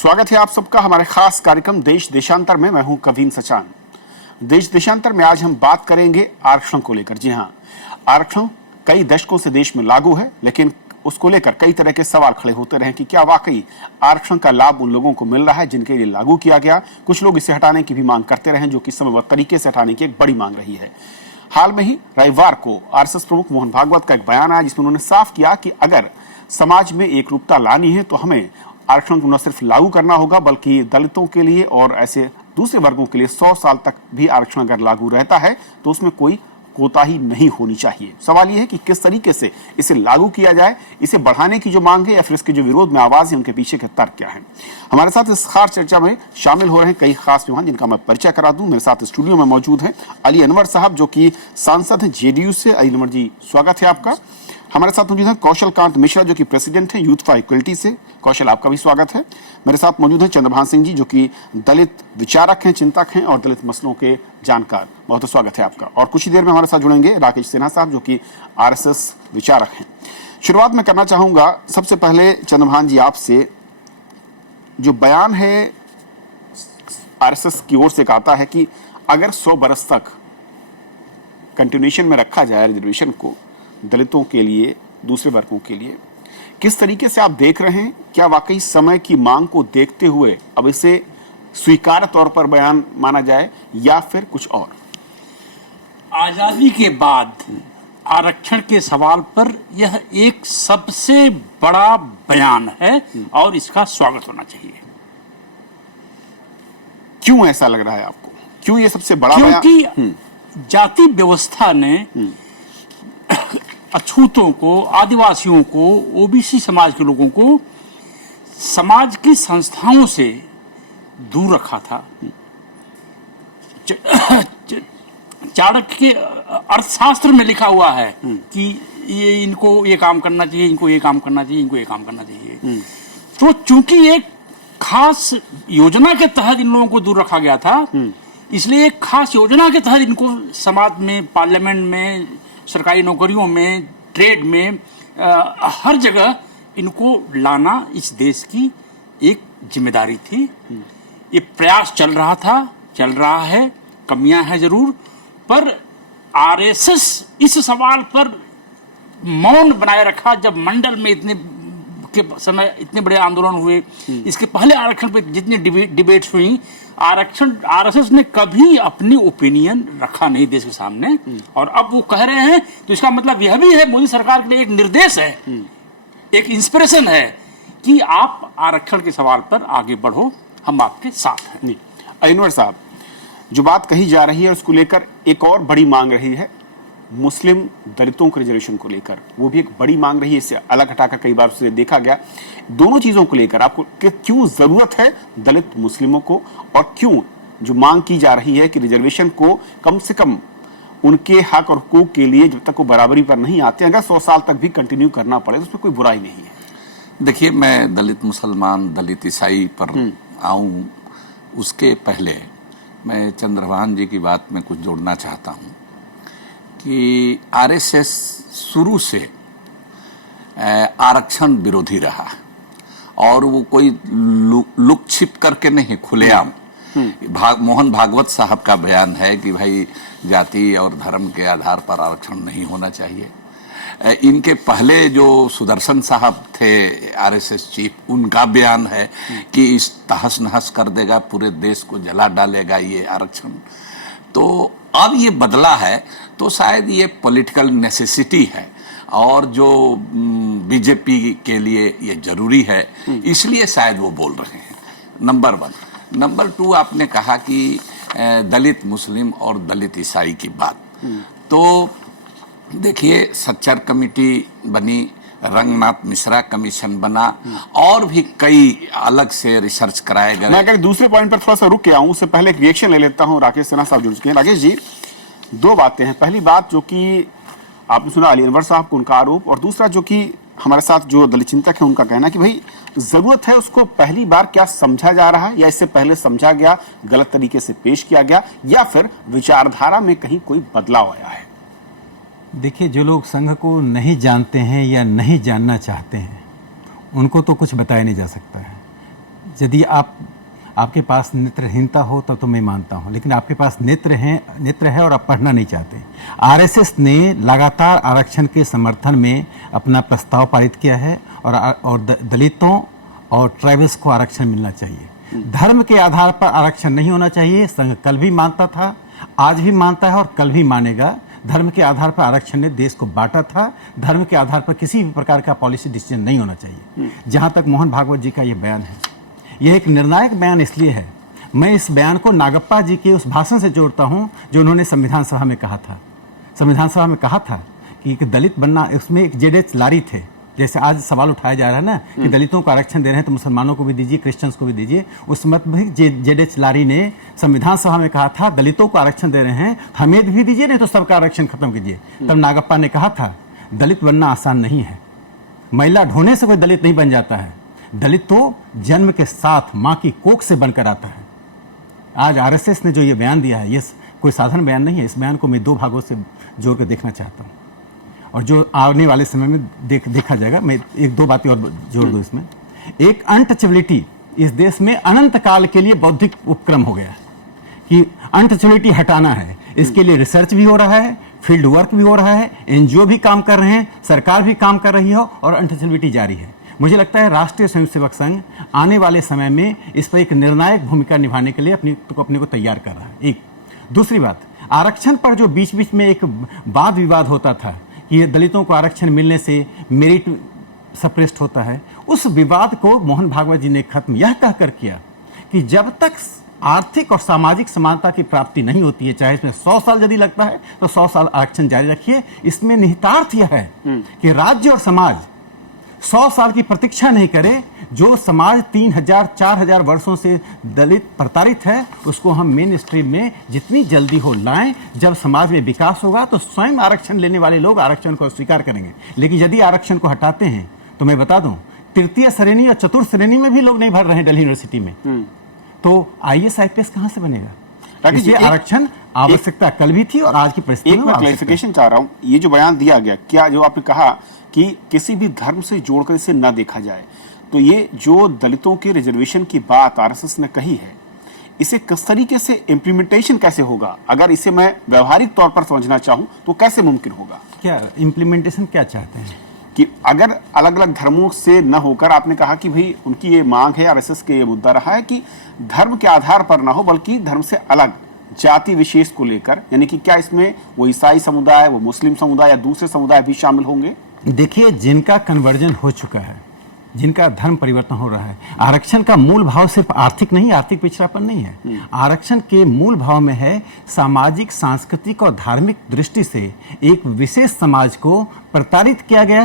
स्वागत है आप सबका हमारे खास कार्यक्रम देश देशांतर में। मैं हूं कवीन सचान। देश देशांतर में आज हम बात करेंगे आरक्षण को लेकर। जी हां, आरक्षण कई दशकों से देश में लागू है, लेकिन उसको लेकर कई तरह के सवाल खड़े होते रहे कि क्या वाकई आरक्षण का लाभ उन लोगों को मिल रहा है जिनके लिए लागू किया गया। कुछ लोग इसे हटाने की भी मांग करते रहे, जो कि समयबद्ध तरीके से हटाने की एक बड़ी मांग रही है। हाल में ही रविवार को आरएसएस प्रमुख मोहन भागवत का एक बयान आया, जिसमें उन्होंने साफ किया कि अगर समाज में एकरूपता लानी है तो हमें आरक्षण को न सिर्फ लागू करना होगा, बल्कि दलितों के लिए और ऐसे दूसरे वर्गों के लिए 100 साल तक भी आरक्षण अगर लागू रहता है तो उसमें कोई कोताही नहीं होनी चाहिए। सवाल यह है कि किस तरीके से इसे लागू किया जाए, इसे बढ़ाने की जो मांग है या फिर इसके जो विरोध में आवाज है, उनके पीछे के तर्क क्या है। हमारे साथ इस खास चर्चा में शामिल हो रहे हैं कई खास मेहमान, जिनका मैं परिचय करा दूं। मेरे साथ स्टूडियो में मौजूद हैं अली अनवर साहब, जो कि सांसद हैं जेडीयू से। अली अनवर जी, स्वागत है आपका। हमारे साथ मौजूद हैं कौशल कांत मिश्रा, जो कि प्रेसिडेंट हैं यूथ फॉर इक्वलिटी से। कौशल, आपका भी स्वागत है। मेरे साथ मौजूद हैं चंद्रभान सिंह जी, जो कि दलित विचारक हैं, चिंतक हैं और दलित मसलों के जानकार। बहुत स्वागत है आपका। और कुछ ही देर में हमारे साथ जुड़ेंगे राकेश सिन्हा साहब, जो कि आरएसएस विचारक हैं। शुरुआत में करना चाहूंगा सबसे पहले चंद्रभान जी आपसे, जो बयान है आरएसएस की ओर से कहता है कि अगर 100 बरस तक कंटिन्यूएशन में रखा जाए रिजर्वेशन को दलितों के लिए, दूसरे वर्गों के लिए, किस तरीके से आप देख रहे हैं? क्या वाकई समय की मांग को देखते हुए अब इसे स्वीकार्य तौर पर बयान माना जाए या फिर कुछ और? आजादी के बाद आरक्षण के सवाल पर यह एक सबसे बड़ा बयान है और इसका स्वागत होना चाहिए। क्यों ऐसा लग रहा है आपको? क्यों ये सबसे बड़ा बयान? क्योंकि जाति व्यवस्था ने अछूतों को, आदिवासियों को, ओबीसी समाज के लोगों को समाज की संस्थाओं से दूर रखा था। चाणक्य के अर्थशास्त्र में लिखा हुआ है कि ये इनको ये काम करना चाहिए, इनको ये काम करना चाहिए, इनको ये काम करना चाहिए। तो चूंकि एक खास योजना के तहत इन लोगों को दूर रखा गया था, इसलिए एक खास योजना के तहत इनको समाज में, पार्लियामेंट में, सरकारी नौकरियों में, ट्रेड में, हर जगह इनको लाना इस देश की एक जिम्मेदारी थी। ये प्रयास चल रहा था, चल रहा है, कमियां हैं जरूर, पर आरएसएस इस सवाल पर मौन बनाए रखा। जब मंडल में इतने के समय इतने बड़े आंदोलन हुए, इसके पहले आरक्षण पे जितनी डिबेट्स हुई, आरएसएस ने कभी अपनी ओपिनियन रखा नहीं देश के सामने। और अब वो कह रहे हैं तो इसका मतलब यह भी है, मोदी सरकार के लिए एक निर्देश है, एक इंस्पिरेशन है कि आप आरक्षण के सवाल पर आगे बढ़ो, हम आपके साथ हैं। अनवर साहब, जो बात कही जा रही है उसको लेकर एक और बड़ी मांग रही है, मुस्लिम दलितों के रिजर्वेशन को लेकर। वो भी एक बड़ी मांग रही है, इससे अलग हटाकर कई बार उसे देखा गया। दोनों चीजों को लेकर आपको क्यों जरूरत है दलित मुस्लिमों को, और क्यों जो मांग की जा रही है कि रिजर्वेशन को कम से कम उनके हक और हुकूक के लिए जब तक वो बराबरी पर नहीं आते, अगर 100 साल तक भी कंटिन्यू करना पड़े तो उसमें कोई बुराई नहीं है। देखिए, मैं दलित मुसलमान, दलित ईसाई पर आऊं उसके पहले मैं चंद्रभान जी की बात में कुछ जोड़ना चाहता हूं कि आरएसएस शुरू से आरक्षण विरोधी रहा और वो कोई लुक छिप करके नहीं, खुलेआम। मोहन भागवत साहब का बयान है कि भाई जाति और धर्म के आधार पर आरक्षण नहीं होना चाहिए। इनके पहले जो सुदर्शन साहब थे आरएसएस चीफ, उनका बयान है कि इस तहस नहस कर देगा, पूरे देश को जला डालेगा ये आरक्षण। तो अब ये बदला है तो शायद ये पॉलिटिकल नेसेसिटी है और जो बीजेपी के लिए ये जरूरी है, इसलिए शायद वो बोल रहे हैं। नंबर 1। नंबर 2, आपने कहा कि दलित मुस्लिम और दलित ईसाई की बात, तो देखिए सच्चर कमेटी बनी, रंगनाथ मिश्रा कमीशन बना और भी कई अलग से रिसर्च कराए गए। मैं अगर दूसरे पॉइंट पर थोड़ा सा रुक के आऊं, उससे पहले एक रिएक्शन ले लेता हूं। राकेश सिन्हा साहब जुड़ चुके हैं। राकेश जी, दो बातें हैं। पहली बात जो कि आपने सुना अली अनवर साहब को, उनका आरोप, और दूसरा जो कि हमारे साथ जो दलित चिंतक है उनका कहना कि भाई जरूरत है उसको पहली बार क्या समझा जा रहा है, या इससे पहले समझा गया, गलत तरीके से पेश किया गया, या फिर विचारधारा में कहीं कोई बदलाव आया है। देखिए, जो लोग संघ को नहीं जानते हैं या नहीं जानना चाहते हैं, उनको तो कुछ बताया नहीं जा सकता है। यदि आपके पास नेत्रहीनता हो तब तो मैं मानता हूं, लेकिन आपके पास नेत्र है और आप पढ़ना नहीं चाहते। आरएसएस ने लगातार आरक्षण के समर्थन में अपना प्रस्ताव पारित किया है और दलितों और ट्राइबल्स को आरक्षण मिलना चाहिए। धर्म के आधार पर आरक्षण नहीं होना चाहिए। संघ कल भी मानता था, आज भी मानता है और कल भी मानेगा। धर्म के आधार पर आरक्षण ने देश को बांटा था। धर्म के आधार पर किसी भी प्रकार का पॉलिसी डिसीजन नहीं होना चाहिए। जहां तक मोहन भागवत जी का यह बयान है, यह एक निर्णायक बयान इसलिए है, मैं इस बयान को नागप्पा जी के उस भाषण से जोड़ता हूं जो उन्होंने संविधान सभा में कहा था। संविधान सभा में कहा था कि एक दलित बनना, उसमें एक जेडेच लारी थे। जैसे आज सवाल उठाया जा रहा है ना कि दलितों को आरक्षण दे रहे हैं तो मुसलमानों को भी दीजिए, क्रिश्चियंस को भी दीजिए। उस मत में जेडेच लारी ने संविधान सभा में कहा था दलितों को आरक्षण दे रहे हैं, हमें भी दीजिए, नहीं तो सबका आरक्षण खत्म कीजिए। तब नागप्पा ने कहा था दलित बनना आसान नहीं है, महिला ढोने से कोई दलित नहीं बन जाता है, दलित तो जन्म के साथ मां की कोख से बनकर आता है। आज आरएसएस ने जो ये बयान दिया है, ये कोई साधारण बयान नहीं है। इस बयान को मैं दो भागों से जोड़ कर देखना चाहता हूँ और जो आने वाले समय में देखा जाएगा। मैं एक दो बातें और जोड़ दूं इसमें। एक अनटचेबिलिटी इस देश में अनंत काल के लिए बौद्धिक उपक्रम हो गया कि अनटचेबिलिटी हटाना है। इसके लिए रिसर्च भी हो रहा है, फील्ड वर्क भी हो रहा है, एनजीओ भी काम कर रहे हैं, सरकार भी काम कर रही है और अनटचेबिलिटी जारी है। मुझे लगता है राष्ट्रीय स्वयंसेवक संघ आने वाले समय में इस पर एक निर्णायक भूमिका निभाने के लिए अपने को तैयार कर रहा है। एक दूसरी बात, आरक्षण पर जो बीच बीच में एक वाद विवाद होता था कि दलितों को आरक्षण मिलने से मेरिट सप्रेस्ड होता है, उस विवाद को मोहन भागवत जी ने खत्म यह कहकर किया कि जब तक आर्थिक और सामाजिक समानता की प्राप्ति नहीं होती है, चाहे इसमें 100 साल यदि लगता है तो 100 साल आरक्षण जारी रखिए। इसमें निहितार्थ यह है कि राज्य और समाज 100 साल की प्रतीक्षा नहीं करे। जो समाज 3000 4000 वर्षों से दलित प्रताड़ित है, उसको हम मेन स्ट्रीम में जितनी जल्दी हो लाएं। जब समाज में विकास होगा तो स्वयं आरक्षण लेने वाले लोग आरक्षण को स्वीकार करेंगे। लेकिन यदि आरक्षण को हटाते हैं तो मैं बता दूं, तृतीय श्रेणी और चतुर्थ श्रेणी में भी लोग नहीं भर रहे हैं दिल्ली यूनिवर्सिटी में, तो आईएएस आईपीएस कहां से बनेगा? इसलिए आरक्षण आवश्यकता कल भी थी और आज की परिस्थिति में। मैं क्लैरिफिकेशन चाह रहा हूं, ये जो बयान दिया गया, क्या जो आपने कहा कि किसी भी धर्म से जोड़कर इसे न देखा जाए, तो ये जो दलितों के रिजर्वेशन की बात आरएसएस ने कही है, इसे किस तरीके से इम्प्लीमेंटेशन कैसे होगा? अगर इसे मैं व्यवहारिक तौर पर समझना चाहूं तो कैसे मुमकिन होगा? क्या इम्प्लीमेंटेशन क्या चाहते हैं कि अगर अलग अलग धर्मों से न होकर, आपने कहा कि भाई उनकी ये मांग है, आरएसएस के ये मुद्दा रहा है कि धर्म के आधार पर ना हो बल्कि धर्म से अलग जाति विशेष को लेकर, यानी कि क्या इसमें वो ईसाई समुदाय, वो मुस्लिम समुदाय या दूसरे समुदाय भी शामिल होंगे? देखिए, जिनका कन्वर्जन हो चुका है, जिनका धर्म परिवर्तन हो रहा है, आरक्षण का मूल भाव सिर्फ आर्थिक नहीं, आर्थिक पिछड़ापन नहीं है। आरक्षण के मूल भाव में है सामाजिक, सांस्कृतिक और धार्मिक दृष्टि से एक विशेष समाज को प्रताड़ित किया गया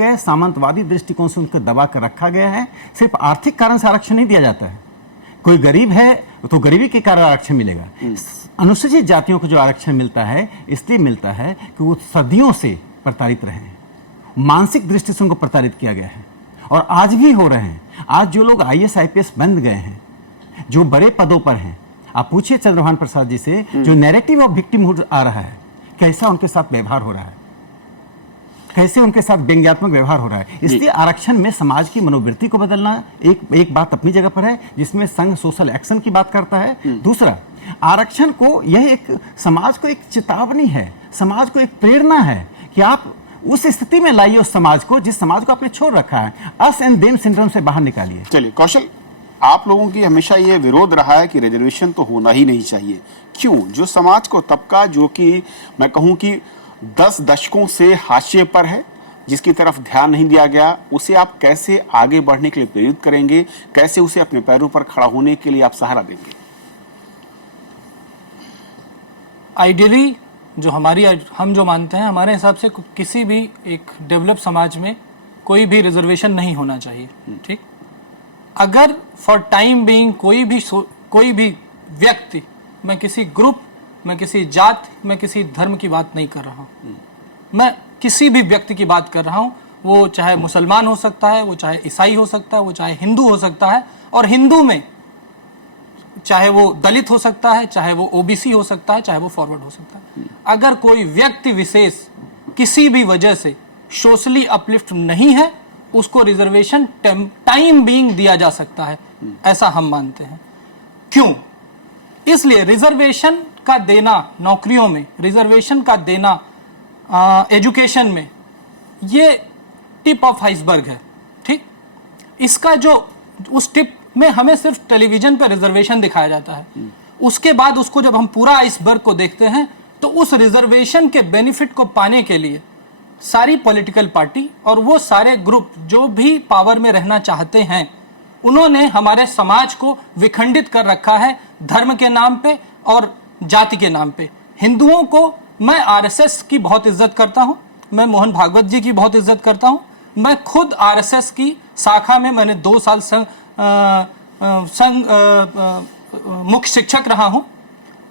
है, सामंतवादी दृष्टिकोण से उनको दबा कर रखा गया है। सिर्फ आर्थिक कारण से आरक्षण नहीं दिया जाता है। कोई गरीब है तो गरीबी के कारण आरक्षण मिलेगा। अनुसूचित जातियों को जो आरक्षण मिलता है इसलिए मिलता है कि वो सदियों से प्रताड़ित रहे हैं, मानसिक दृष्टि से उनको प्रताड़ित किया गया है और आज भी हो रहे हैं। आज जो लोग आईएएस आईपीएस बन गए हैं, जो बड़े पदों पर हैं, आप पूछिए चंद्रभान प्रसाद जी से, जो नैरेटिव ऑफ विक्टिमहुड आ रहा है, कैसा उनके साथ व्यवहार हो रहा है, कैसे उनके साथ व्यंग्यात्मक व्यवहार हो रहा है। इसलिए आरक्षण में समाज की मनोवृत्ति को बदलना एक बात अपनी जगह पर है, जिसमें संघ सोशल एक्शन की बात करता है। दूसरा, आरक्षण को यह एक समाज को एक चेतावनी है, समाज को एक प्रेरणा है कि आप उस स्थिति में लाइए उस समाज को जिस समाज को आपने छोड़ रखा है। अस एंड देम सिंड्रोम से बाहर निकालिए। चलिए कौशल, आप लोगों की हमेशा ये विरोध रहा है कि रिजर्वेशन तो होना ही नहीं चाहिए। क्यों? जो समाज को तबका जो कि मैं कहूं कि 10 दशकों से हाशिए पर है, जिसकी तरफ ध्यान नहीं दिया गया, उसे आप कैसे आगे बढ़ने के लिए प्रेरित करेंगे? कैसे उसे अपने पैरों पर खड़ा होने के लिए आप सहारा देंगे? आइडियली हम जो मानते हैं, हमारे हिसाब से किसी भी एक डेवलप समाज में कोई भी रिजर्वेशन नहीं होना चाहिए। ठीक, अगर फॉर टाइम बीइंग कोई भी व्यक्ति, मैं किसी ग्रुप, मैं किसी जात, मैं किसी धर्म की बात नहीं कर रहा हूँ, मैं किसी भी व्यक्ति की बात कर रहा हूँ। वो चाहे मुसलमान हो सकता है, वो चाहे ईसाई हो सकता है, वो चाहे हिंदू हो सकता है, और हिंदू में चाहे वो दलित हो सकता है, चाहे वो ओबीसी हो सकता है, चाहे वो फॉरवर्ड हो सकता है। अगर कोई व्यक्ति विशेष किसी भी वजह से सोशली अपलिफ्ट नहीं है, उसको रिजर्वेशन टाइम बीइंग दिया जा सकता है, ऐसा हम मानते हैं। क्यों? इसलिए रिजर्वेशन का देना नौकरियों में, रिजर्वेशन का देना एजुकेशन में, ये टिप ऑफ आइसबर्ग है, ठीक। इसका जो उस टिप में हमें सिर्फ टेलीविजन पर रिजर्वेशन दिखाया जाता है, उसके बाद उसको जब हम पूरा आइसबर्ग को देखते हैं तो उस रिजर्वेशन के बेनिफिट को पाने के लिए सारी पॉलिटिकल पार्टी और वो सारे ग्रुप जो भी पावर में रहना चाहते हैं, उन्होंने हमारे समाज को विखंडित कर रखा है धर्म के नाम पे और जाति के नाम पे। हिंदुओं को मैं आरएसएस की बहुत इज्जत करता हूं, मैं मोहन भागवत जी की बहुत इज्जत करता हूं, मैं खुद आरएसएस की शाखा में मैंने 2 साल मुख्य शिक्षक रहा हूं,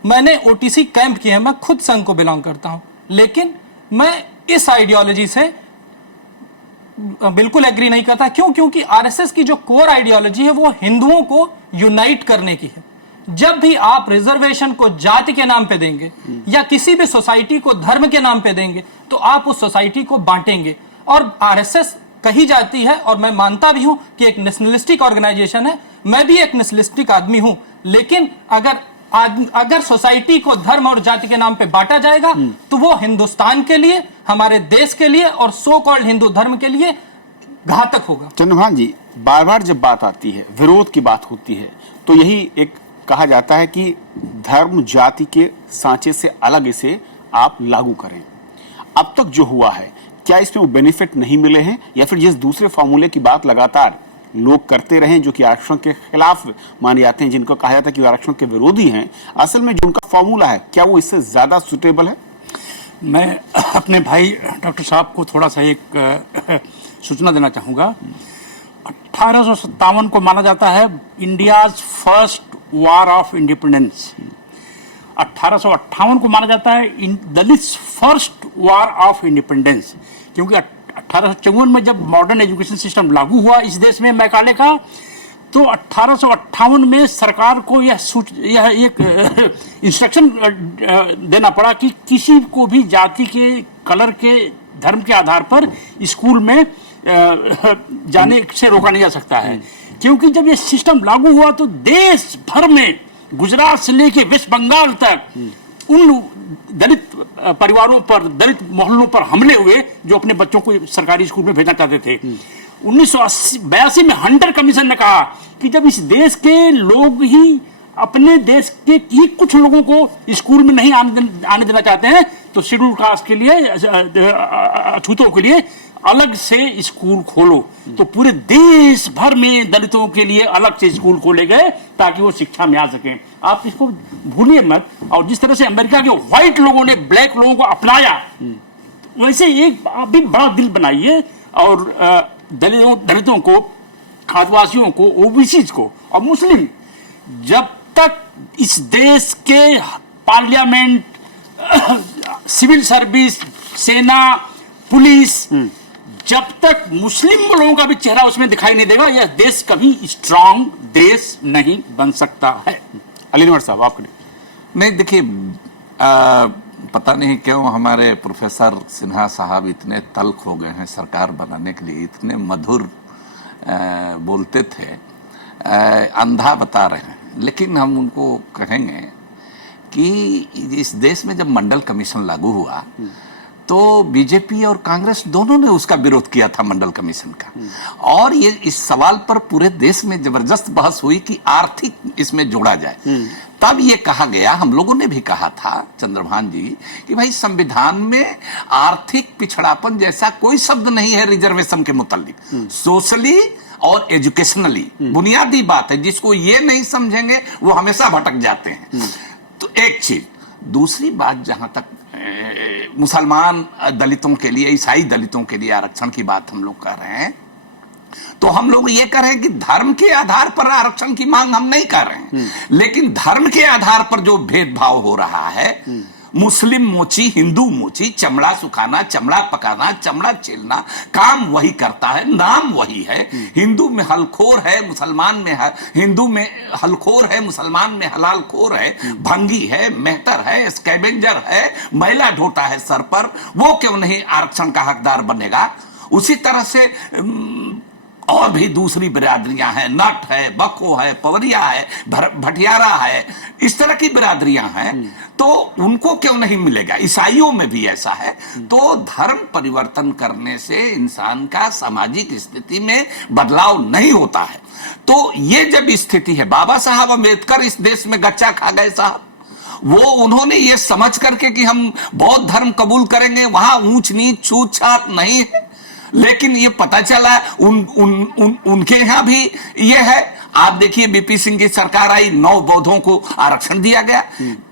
मैंने ओटीसी कैंप किए हैं, मैं खुद संघ को बिलोंग करता हूं, लेकिन मैं इस आइडियोलॉजी से बिल्कुल एग्री नहीं करता। क्यों? क्योंकि आरएसएस की जो कोर आइडियोलॉजी है वो हिंदुओं को यूनाइट करने की है। जब भी आप रिजर्वेशन को जाति के नाम पे देंगे या किसी भी सोसाइटी को धर्म के नाम पे देंगे तो आप उस सोसाइटी को बांटेंगे। और आरएसएस कही जाती है, और मैं मानता भी हूं कि एक नेशनलिस्टिक ऑर्गेनाइजेशन है, मैं भी एक नेशनलिस्टिक आदमी हूं, लेकिन अगर सोसाइटी को धर्म और जाति के नाम पे बांटा जाएगा तो वो हिंदुस्तान के लिए, हमारे देश के लिए और सो कॉल्ड हिंदू धर्म के लिए घातक होगा। चंद्रभान जी, बार बार जब बात आती है, विरोध की बात होती है, तो यही एक कहा जाता है कि धर्म जाति के सांचे से अलग इसे आप लागू करें। अब तक जो हुआ है, क्या इसमें वो बेनिफिट नहीं मिले हैं, या फिर जिस दूसरे फॉर्मूले की बात लगातार लोग करते रहे जो कि आरक्षण के खिलाफ माने जाते हैं, जिनको कहा जाता है कि वो आरक्षण के विरोधी हैं, असल में जो उनका फॉर्मूला है क्या वो इससे ज्यादा सुटेबल है? मैं अपने भाई डॉक्टर साहब को थोड़ा सा एक सूचना देना चाहूंगा। 1857 को माना जाता है India's first war of independence. 1858 को माना जाता है Dalits first war of independence, क्योंकि 1854 में जब मॉडर्न एजुकेशन सिस्टम लागू हुआ इस देश में मैकाले का, तो 1858 में सरकार को यह एक इंस्ट्रक्शन देना पड़ा कि किसी को भी जाति के, कलर के, धर्म के आधार पर स्कूल में जाने से रोका नहीं जा सकता है। क्योंकि जब यह सिस्टम लागू हुआ तो देश भर में, गुजरात से लेके वेस्ट बंगाल तक उन दलित परिवारों पर, दलित मोहल्लों पर हमले हुए जो अपने बच्चों को सरकारी स्कूल में भेजना चाहते थे। 1982 में हंटर कमीशन ने कहा कि जब इस देश के लोग ही अपने देश के ही कुछ लोगों को स्कूल में नहीं आने देना चाहते हैं तो शेड्यूल कास्ट के लिए, अछूतों के लिए अलग से स्कूल खोलो। तो पूरे देश भर में दलितों के लिए अलग से स्कूल खोले गए ताकि वो शिक्षा में आ सकें। आप इसको भूलिए मत। और जिस तरह से अमेरिका के व्हाइट लोगों ने ब्लैक लोगों को अपनाया, वैसे एक आप भी बड़ा दिल बनाइए और दलितों को, आदिवासियों को, ओबीसी को और मुस्लिम, जब तक इस देश के पार्लियामेंट, सिविल सर्विस, सेना, पुलिस, जब तक मुस्लिम लोगों का भी चेहरा उसमें दिखाई नहीं देगा, यह देश कभी स्ट्रांग देश नहीं बन सकता है। अलीनवर साहब, आपने? नहीं, देखिए, पता नहीं क्यों हमारे प्रोफेसर सिन्हा साहब इतने तल्ख हो गए हैं सरकार बनाने के लिए, इतने मधुर बोलते थे, अंधा बता रहे हैं। लेकिन हम उनको कहेंगे कि इस देश में जब मंडल कमीशन लागू हुआ तो बीजेपी और कांग्रेस दोनों ने उसका विरोध किया था, मंडल कमीशन का। और ये इस सवाल पर पूरे देश में जबरदस्त बहस हुई कि आर्थिक इसमें जोड़ा जाए। तब ये कहा गया, हम लोगों ने भी कहा था चंद्रभान जी, कि भाई संविधान में आर्थिक पिछड़ापन जैसा कोई शब्द नहीं है रिजर्वेशन के मुताबिक। सोशली और एजुकेशनली बुनियादी बात है, जिसको ये नहीं समझेंगे वो हमेशा भटक जाते हैं। तो एक चीज। दूसरी बात, जहां तक मुसलमान दलितों के लिए, ईसाई दलितों के लिए आरक्षण की बात हम लोग कर रहे हैं, तो हम लोग ये कर रहे हैं कि धर्म के आधार पर आरक्षण की मांग हम नहीं कर रहे हैं। लेकिन धर्म के आधार पर जो भेदभाव हो रहा है, मुस्लिम मोची, हिंदू मोची, चमड़ा सुखाना, चमड़ा पकाना, चमड़ा छीलना, काम वही करता है, नाम वही है। हिंदू में हलखोर है, मुसलमान में है, हिंदू में हलखोर है, मुसलमान में हलालखोर है, भंगी है, मेहतर है, स्कैवेंजर है, मैला ढोता है सर पर, वो क्यों नहीं आरक्षण का हकदार बनेगा? उसी तरह से और भी दूसरी बिरादरियां हैं, नट है, बको है, पवरिया है, भटियारा है, इस तरह की बिरादरियां हैं, तो उनको क्यों नहीं मिलेगा? ईसाइयों में भी ऐसा है। तो धर्म परिवर्तन करने से इंसान का सामाजिक स्थिति में बदलाव नहीं होता है। तो ये जब स्थिति है, बाबा साहब अम्बेडकर इस देश में गच्चा खा गए साहब। वो उन्होंने ये समझ करके कि हम बौद्ध धर्म कबूल करेंगे, वहां ऊंच नीच छूत छात नहीं है, लेकिन ये पता चला उनके यहां भी ये है। आप देखिए बीपी सिंह की सरकार आई, 9 बौद्धों को आरक्षण दिया गया।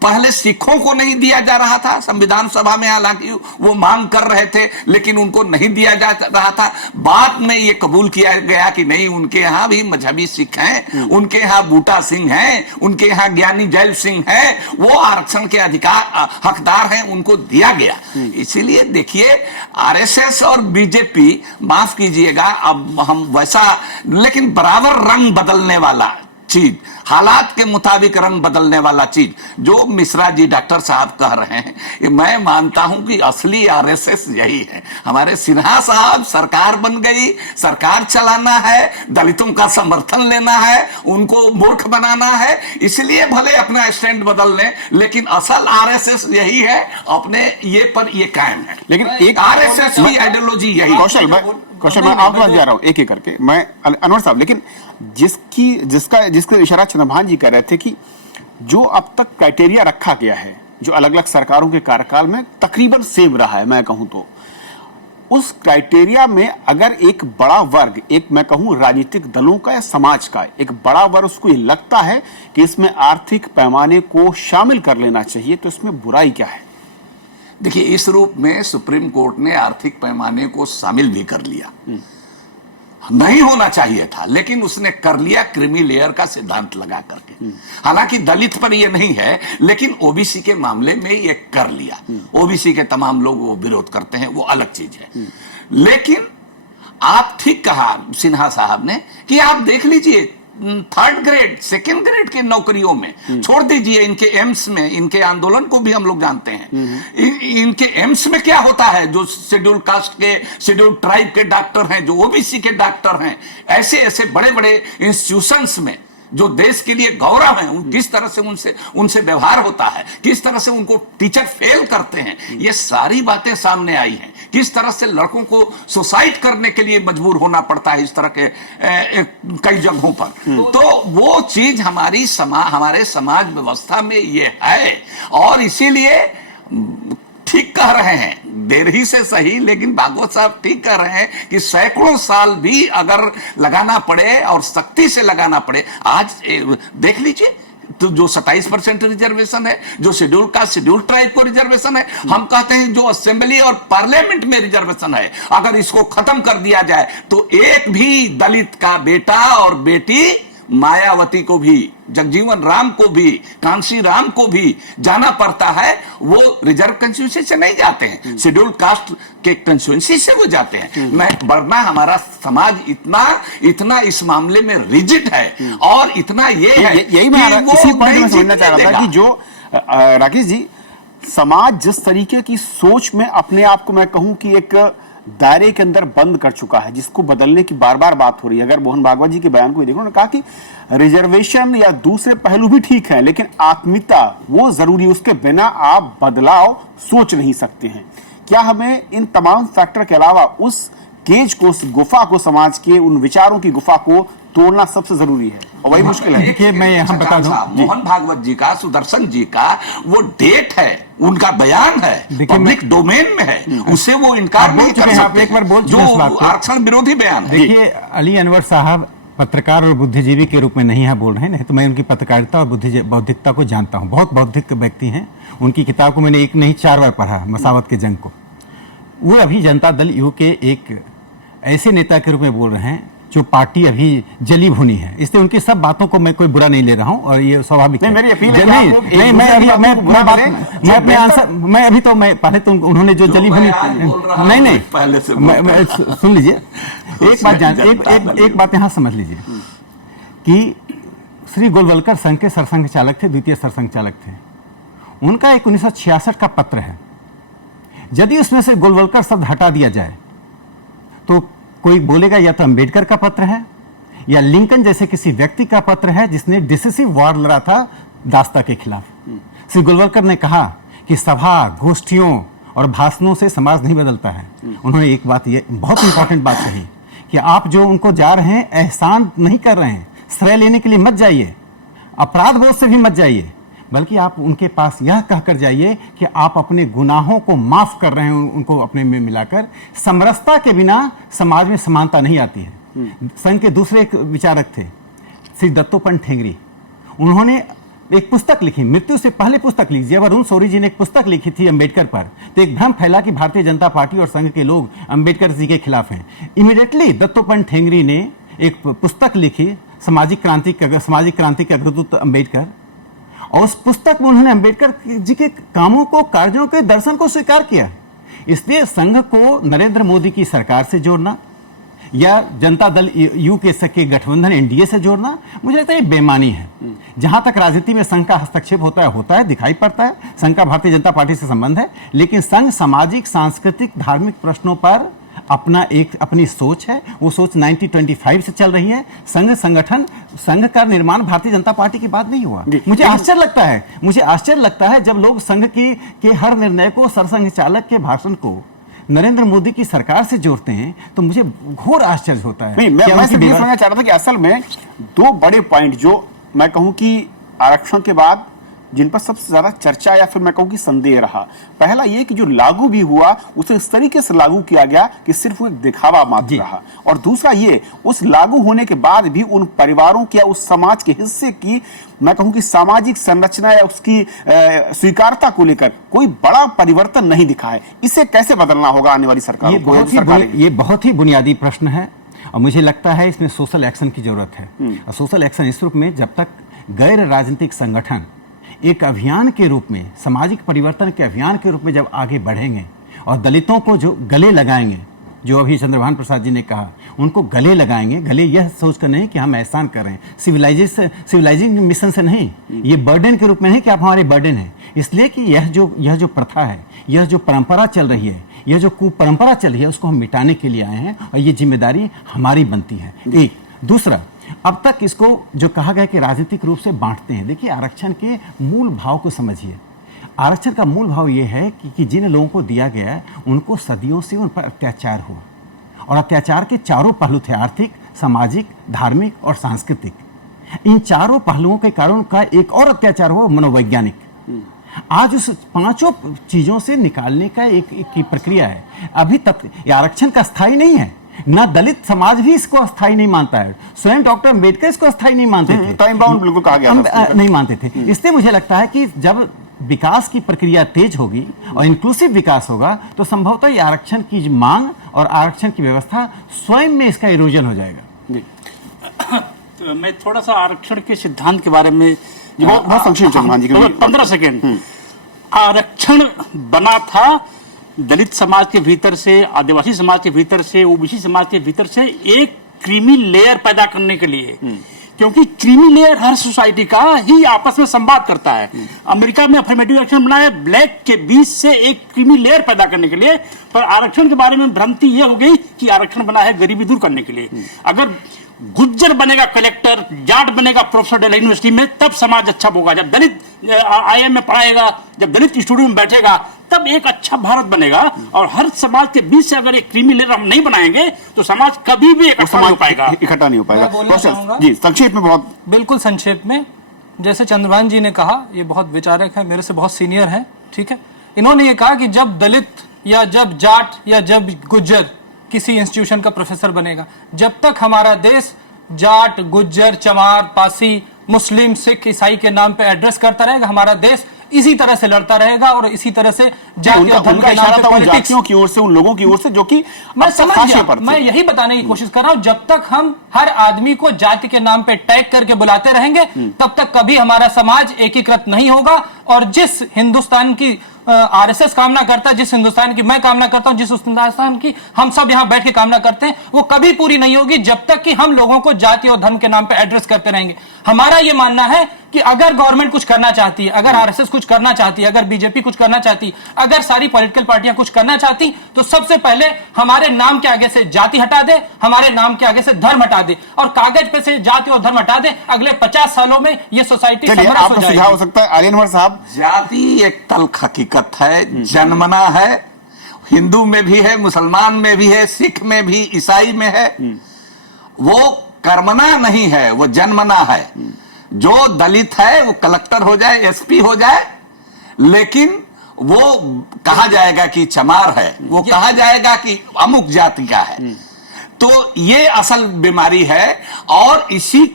पहले सिखों को नहीं दिया जा रहा था संविधान सभा में, हालांकि वो मांग कर रहे थे, लेकिन उनको नहीं दिया जा रहा था। बाद में ये कबूल किया गया कि नहीं, उनके यहाँ भी मजहबी सिख हैं, उनके यहाँ बूटा सिंह हैं, उनके यहाँ ज्ञानी जैल सिंह हैं, वो आरक्षण के अधिकार हकदार हैं, उनको दिया गया। इसीलिए देखिए आरएसएस और बीजेपी, माफ कीजिएगा अब हम वैसा, लेकिन बराबर रंग बदलने वाला चीज, हालात के मुताबिक रंग बदलने वाला चीज जो मिश्रा जी डॉक्टर साहब कह रहे हैं, मैं मानता हूं कि असली आरएसएस यही है। हमारे सिन्हा साहब, सरकार बन गई, सरकार चलाना है, दलितों का समर्थन लेना है, उनको मूर्ख बनाना है, इसलिए भले अपना स्टैंड बदल लें, लेकिन असल आरएसएस यही है, अपने ये पर ये कायम है। लेकिन एक आरएसएस की आइडियोलॉजी यही। कौशल मैं आपके पास जा रहा हूं एक एक करके, मैं अनवर साहब, लेकिन जिसका इशारा चंद्रभान जी कर रहे थे कि जो अब तक क्राइटेरिया रखा गया है, जो अलग अलग सरकारों के कार्यकाल में तकरीबन सेम रहा है, मैं कहूं तो उस क्राइटेरिया में अगर एक बड़ा वर्ग, एक मैं कहूं राजनीतिक दलों का या समाज का एक बड़ा वर्ग, उसको ये लगता है कि इसमें आर्थिक पैमाने को शामिल कर लेना चाहिए, तो इसमें बुराई क्या है? देखिए, इस रूप में सुप्रीम कोर्ट ने आर्थिक पैमाने को शामिल भी कर लिया। नहीं होना चाहिए था, लेकिन उसने कर लिया, क्रीमी लेयर का सिद्धांत लगा करके। हालांकि दलित पर यह नहीं है, लेकिन ओबीसी के मामले में ये कर लिया। ओबीसी के तमाम लोग वो विरोध करते हैं, वो अलग चीज है। लेकिन आप ठीक कहा सिन्हा साहब ने कि आप देख लीजिए 3rd ग्रेड 2nd ग्रेड की नौकरियों में, छोड़ दीजिए इनके एम्स में, इनके आंदोलन को भी हम लोग जानते हैं। इनके एम्स में क्या होता है, जो शेड्यूल कास्ट के, शेड्यूल ट्राइब के डॉक्टर हैं, जो ओबीसी के डॉक्टर हैं, ऐसे ऐसे बड़े बड़े इंस्टीट्यूशंस में जो देश के लिए गौरव है, किस तरह से उनसे व्यवहार होता है, किस तरह से उनको टीचर फेल करते हैं, ये सारी बातें सामने आई हैं। किस तरह से लड़कों को सुसाइड करने के लिए मजबूर होना पड़ता है इस तरह के कई जगहों पर। तो वो चीज हमारे समाज व्यवस्था में ये है, और इसीलिए ठीक कह रहे हैं, देर ही से सही, लेकिन भागवत साहब ठीक कह रहे हैं कि सैकड़ों साल भी अगर लगाना पड़े और सख्ती से लगाना पड़े। आज देख लीजिए, तो जो 27% रिजर्वेशन है, जो शेड्यूल कास्ट, शेड्यूल ट्राइब को रिजर्वेशन है, हम कहते हैं जो असेंबली और पार्लियामेंट में रिजर्वेशन है, अगर इसको खत्म कर दिया जाए तो एक भी दलित का बेटा और बेटी, मायावती को भी, जगजीवन राम को भी, कांसी राम को भी जाना पड़ता है, वो रिजर्व कंस्टिट्यूंसी से नहीं जाते हैं, शेड्यूल कास्ट के कंस्टिट्यूंसी से वो जाते हैं। मैं वरना हमारा समाज इतना इस मामले में रिजिड है, और इतना ये है, यही मैं इसी पॉइंट में समझना चाह रहा था कि जो राकेश जी, समाज जिस तरीके की सोच में अपने आप को, मैं कहूं कि एक दायरे के अंदर बंद कर चुका है, जिसको बदलने की बार बार बात हो रही है। अगर मोहन भागवत जी के बयान को देखो, उन्होंने कहा कि रिजर्वेशन या दूसरे पहलू भी ठीक है, लेकिन आत्मीयता वो जरूरी, उसके बिना आप बदलाव सोच नहीं सकते हैं। क्या हमें इन तमाम फैक्टर के अलावा उस केज को, उस गुफा को, समाज के उन विचारों की गुफा को तोड़ना सबसे जरूरी है, और वही मुश्किल है। देखिए, मैं यहाँ बता दूं, मोहन भागवत जी का, सुदर्शन जी का वो डेट है, उनका बयान है, पब्लिक डोमेन में है, उसे वो इनकार नहीं कर सकते। एक बार बोल जो आरक्षण विरोधी बयान है। देखिए, अली अनवर साहब पत्रकार और बुद्धिजीवी के रूप में नहीं है बोल रहे हैं, नहीं तो मैं उनकी पत्रकारिता और बौद्धिकता को जानता हूँ। बहुत बौद्धिक व्यक्ति हैं। उनकी किताब को मैंने एक नहीं 4 बार पढ़ा, मसावत के जंग को। वो अभी जनता दल यू के एक ऐसे नेता के रूप में बोल रहे हैं जो पार्टी अभी जली भुनी है, इसलिए उनकी सब बातों को मैं कोई बुरा नहीं ले रहा हूं, और ये स्वाभाविक है। मेरी अपील है नहीं, मैं अपने आंसर, मैं अभी तो, मैं पहले तो उन्होंने जो जली भुनी, नहीं पहले से सुन लीजिए, एक बात यहां समझ लीजिए कि श्री गोलवलकर संघ के सरसंघ चालक थे, द्वितीय सरसंघ चालक थे। उनका एक 1966 का पत्र है। यदि उसमें से गोलवलकर शब्द हटा दिया जाए तो कोई बोलेगा या तो अंबेडकर का पत्र है या लिंकन जैसे किसी व्यक्ति का पत्र है जिसने डिसिसिव वॉर लड़ा था दास्ता के खिलाफ। श्री गोलवलकर ने कहा कि सभा, गोष्ठियों और भाषणों से समाज नहीं बदलता है। उन्होंने एक बात, ये बहुत इंपॉर्टेंट बात कही कि आप जो उनको जा रहे हैं, एहसान नहीं कर रहे हैं, श्रेय लेने के लिए मत जाइए, अपराध बोध से भी मत जाइए, बल्कि आप उनके पास यह कहकर जाइए कि आप अपने गुनाहों को माफ कर रहे हैं, उनको अपने में मिलाकर। समरसता के बिना समाज में समानता नहीं आती है। संघ के दूसरे एक विचारक थे श्री दत्तोपंत ठेंगरी। उन्होंने एक पुस्तक लिखी, मृत्यु से पहले पुस्तक लिखी। जब अरुण शौरी जी ने एक पुस्तक लिखी थी अंबेडकर पर, तो एक भ्रम फैला कि भारतीय जनता पार्टी और संघ के लोग अंबेडकर जी के खिलाफ हैं। इमीडिएटली दत्तोपंत ठेंगरी ने एक पुस्तक लिखी, सामाजिक क्रांति का अग्रदूत अंबेडकर, और उस पुस्तक में उन्होंने अंबेडकर जी के कामों को, कार्यों के दर्शन को स्वीकार किया। इसलिए संघ को नरेंद्र मोदी की सरकार से जोड़ना या जनता दल यू के गठबंधन एनडीए से जोड़ना, मुझे लगता है ये बेईमानी है। जहां तक राजनीति में संघ का हस्तक्षेप होता है, दिखाई पड़ता है। संघ का भारतीय जनता पार्टी से संबंध है, लेकिन संघ सामाजिक, सांस्कृतिक, धार्मिक प्रश्नों पर अपनी सोच है। वो सोच 1925 से चल रही है। संघ का निर्माण भारतीय जनता पार्टी की बात नहीं हुआ। मुझे आश्चर्य लगता है जब लोग संघ के हर निर्णय को, सरसंघ चालक के भाषण को नरेंद्र मोदी की सरकार से जोड़ते हैं, तो मुझे घोर आश्चर्य होता है। नहीं, मैं सिर्फ ये समझना चाह रहा था कि असल में दो बड़े पॉइंट जो मैं कहूं कि आरक्षण के बाद जिन पर सबसे ज्यादा चर्चा या फिर मैं कहूं कि संदेह रहा, पहला ये कि जो लागू भी हुआ उसे इस तरीके से लागू किया गया कि सिर्फ वो एक दिखावा मात्र रहा, और दूसरा ये उस लागू होने के बाद भी उन परिवारों के या उस समाज के हिस्से की मैं कहूं कि सामाजिक संरचना या उसकी स्वीकारता को लेकर कोई बड़ा परिवर्तन नहीं दिखा है। इसे कैसे बदलना होगा आने वाली सरकारों को? ये बहुत ही बुनियादी प्रश्न है, और मुझे लगता है इसमें सोशल एक्शन की जरूरत है। और सोशल एक्शन इस रूप में, जब तक गैर राजनीतिक संगठन एक अभियान के रूप में, सामाजिक परिवर्तन के अभियान के रूप में जब आगे बढ़ेंगे और दलितों को जो गले लगाएंगे, जो अभी चंद्रभान प्रसाद जी ने कहा, उनको गले लगाएंगे, गले यह सोचकर नहीं कि हम एहसान कर रहे हैं, सिविलाइजिंग मिशन से नहीं, ये बर्डन के रूप में नहीं कि आप हमारे बर्डन हैं। इसलिए कि यह जो प्रथा है, यह जो परंपरा चल रही है, यह जो कुपरंपरा चल रही है, उसको हम मिटाने के लिए आए हैं, और ये जिम्मेदारी हमारी बनती है। एक दूसरा, अब तक इसको जो कहा गया कि राजनीतिक रूप से बांटते हैं, देखिए आरक्षण के मूल भाव को समझिए। आरक्षण का मूल भाव ये है कि जिन लोगों को दिया गया है उनको सदियों से उन पर अत्याचार हुआ, और अत्याचार के चारों पहलू थे, आर्थिक, सामाजिक, धार्मिक और सांस्कृतिक। इन चारों पहलुओं के कारण का एक और अत्याचार हुआ, मनोवैज्ञानिक। आज उस पांचों चीजों से निकालने का एक की प्रक्रिया है। अभी तक आरक्षण का स्थायी नहीं है, ना दलित समाज भी इसको अस्थायी नहीं मानता है, स्वयं डॉक्टर अम्बेडकर इसको अस्थायी नहीं मानते थे, टाइम बाउंड बिल्कुल कहा गया था, नहीं मानते थे। इसलिए मुझे लगता है कि जब विकास की प्रक्रिया तेज होगी और इंक्लूसिव विकास होगा, तो संभवतः ये आरक्षण की मांग और आरक्षण की व्यवस्था स्वयं में इसका इरोजन हो जाएगा। तो मैं थोड़ा सा आरक्षण के सिद्धांत के बारे में बहुत संक्षिप्त, चंद्रभान जी, 15 सेकेंड। आरक्षण बना था दलित समाज के भीतर से, आदिवासी समाज के भीतर से, ओबीसी समाज के भीतर से एक क्रीमी लेयर पैदा करने के लिए, क्योंकि क्रीमी लेयर हर सोसाइटी का ही आपस में संवाद करता है। अमेरिका में अफर्मेटिव एक्शन बना है ब्लैक के बीच से एक क्रीमी लेयर पैदा करने के लिए, पर आरक्षण के बारे में भ्रांति यह हो गई कि आरक्षण बना है गरीबी दूर करने के लिए। अगर गुज्जर बनेगा कलेक्टर, जाट बनेगा प्रोफेसर दिल्ली यूनिवर्सिटी में, तब समाज अच्छा होगा। जब दलित आईआईएम में पढ़ाएगा, जब दलित स्टूडियो में बैठेगा, तब एक अच्छा भारत बनेगा। और हर समाज के बीच से अगर एक क्रीमी लेयर हम नहीं बनाएंगे तो समाज कभी भी इकट्ठा नहीं हो पाएगा। जी, संक्षेप में, बहुत बिल्कुल संक्षेप में, जैसे चंद्रभान जी ने कहा, ये बहुत विचारक है, मेरे से बहुत सीनियर है, ठीक है। इन्होंने ये कहा कि जब दलित या जब जाट या जब गुज्जर किसी इंस्टीट्यूशन का प्रोफेसर बनेगा, जब तक हमारा देश जाट, गुज्जर, चमार, पासी, मुस्लिम, सिख, ईसाई के नाम पे एड्रेस करता रहेगा, हमारा देश इसी तरह से लड़ता रहेगा और इसी तरह से जाति और धर्म के नाम पे पॉलिटिक्स की ओर से, उन लोगों की ओर से जो कि मैं समझ गया, मैं यही बताने की कोशिश कर रहा हूं, जब तक हम हर आदमी को जाति के नाम पे टैग करके बुलाते रहेंगे, तब तक कभी हमारा समाज एकीकृत नहीं होगा। और जिस हिंदुस्तान की आरएसएस कामना करता है, जिस हिंदुस्तान की मैं कामना करता हूं, जिस हिंदुस्तान की हम सब यहां बैठ के कामना करते हैं, वो कभी पूरी नहीं होगी जब तक कि हम लोगों को जाति और धर्म के नाम पे एड्रेस करते रहेंगे। हमारा ये मानना है कि अगर गवर्नमेंट कुछ करना चाहती है, अगर आरएसएस कुछ करना चाहती है, अगर बीजेपी कुछ करना चाहती, अगर सारी पॉलिटिकल पार्टियां कुछ करना चाहती, तो सबसे पहले हमारे नाम के आगे से जाति हटा दे, हमारे नाम के आगे से धर्म हटा दे, और कागज पे से जाति और धर्म हटा दे। अगले 50 सालों में ये सोसाइटी चलिए, समरस हो आपका सुझाव हो जाएगी। सकता है आली अनवर साहब। जाति एक तल्ख हकीकत है, जन्मना है, हिंदू में भी है, मुसलमान में भी है, सिख में भी, ईसाई में है। वो कर्मना नहीं है, वो जन्मना है। जो दलित है वो कलेक्टर हो जाए, एसपी हो जाए, लेकिन वो कहा जाएगा कि चमार है, वो कहा जाएगा कि अमुक जाति का है। तो ये असल बीमारी है, और इसी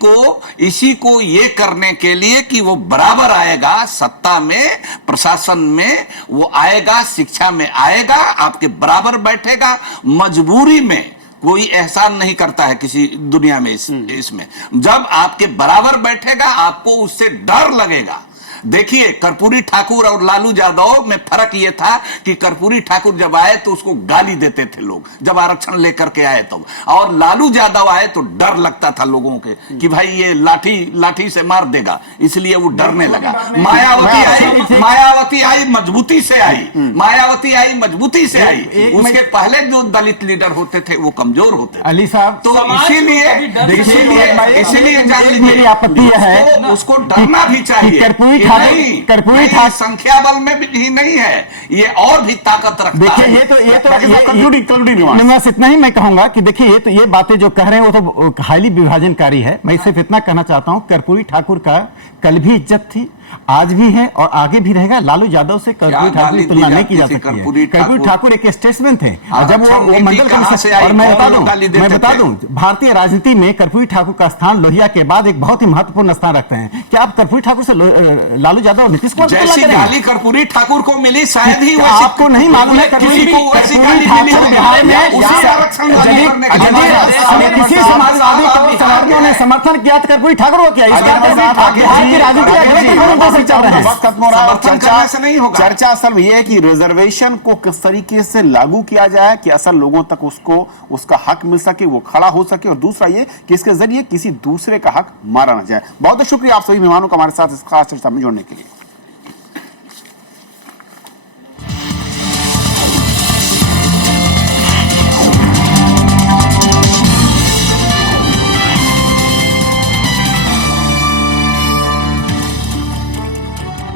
को ये करने के लिए कि वो बराबर आएगा सत्ता में, प्रशासन में, वो आएगा, शिक्षा में आएगा, आपके बराबर बैठेगा। मजबूरी में कोई एहसान नहीं करता है किसी दुनिया में इसमें। जब आपके बराबर बैठेगा, आपको उससे डर लगेगा। देखिए, कर्पूरी ठाकुर और लालू यादव में फर्क यह था कि कर्पूरी ठाकुर जब आए तो उसको गाली देते थे लोग, जब आरक्षण लेकर के आए तो, और लालू यादव आए तो डर लगता था लोगों के कि भाई ये लाठी से मार देगा, इसलिए वो डरने लगा। मायावती आई मजबूती से आई, मायावती आई मजबूती से आई। उसके पहले जो दलित लीडर होते थे वो कमजोर होते थे। अली साहब, तो इसीलिए जान मेरी आपत्ति यह है लीजिए, उसको डरना भी चाहिए। कर्पूरी ठाकुर संख्या बल में भी नहीं है, ये और भी ताकत रखता देखिए, है। ये बस इतना ही मैं कहूंगा कि देखिए, ये बातें जो कह रहे हैं वो तो हाईली विभाजनकारी है। मैं सिर्फ इतना कहना चाहता हूं, कर्पूरी ठाकुर का कल भी इज्जत थी, आज भी है और आगे भी रहेगा। लालू यादव से कर्पूरी ठाकुर की तुलना नहीं की जा सकती है। कर्पूरी ठाकुर एक स्टेट्समैन थे, और जब वो मंडल कमिश्नर, और मैं बता दूं भारतीय राजनीति में कर्पूरी ठाकुर का स्थान लोहिया के बाद एक बहुत ही महत्वपूर्ण स्थान रखते हैं। क्या आप कर्पूरी ठाकुर से लालू यादव और नीतीश कुमार की तुलना जैसी करेंगे? गाली कर्पूरी ठाकुर को मिली, शायद ही आपको नहीं मालूम है किसी को वैसी गाली मिली ठाकुर बिहार में किसी समाजवादी को समाजवादियों ने समर्थन किया तो कर्पूरी ठाकुर को किया। बिहार की राजनीति चल रहे हैं। खत्म हो रहा है, और समर्थन करने से नहीं होगा। चर्चा असल में यह है कि रिजर्वेशन को किस तरीके से लागू किया जाए कि असल लोगों तक उसका हक मिल सके, वो खड़ा हो सके, और दूसरा ये कि इसके जरिए किसी दूसरे का हक मारा ना जाए। बहुत बहुत शुक्रिया आप सभी मेहमानों का हमारे साथ इस खास चर्चा में जुड़ने के लिए।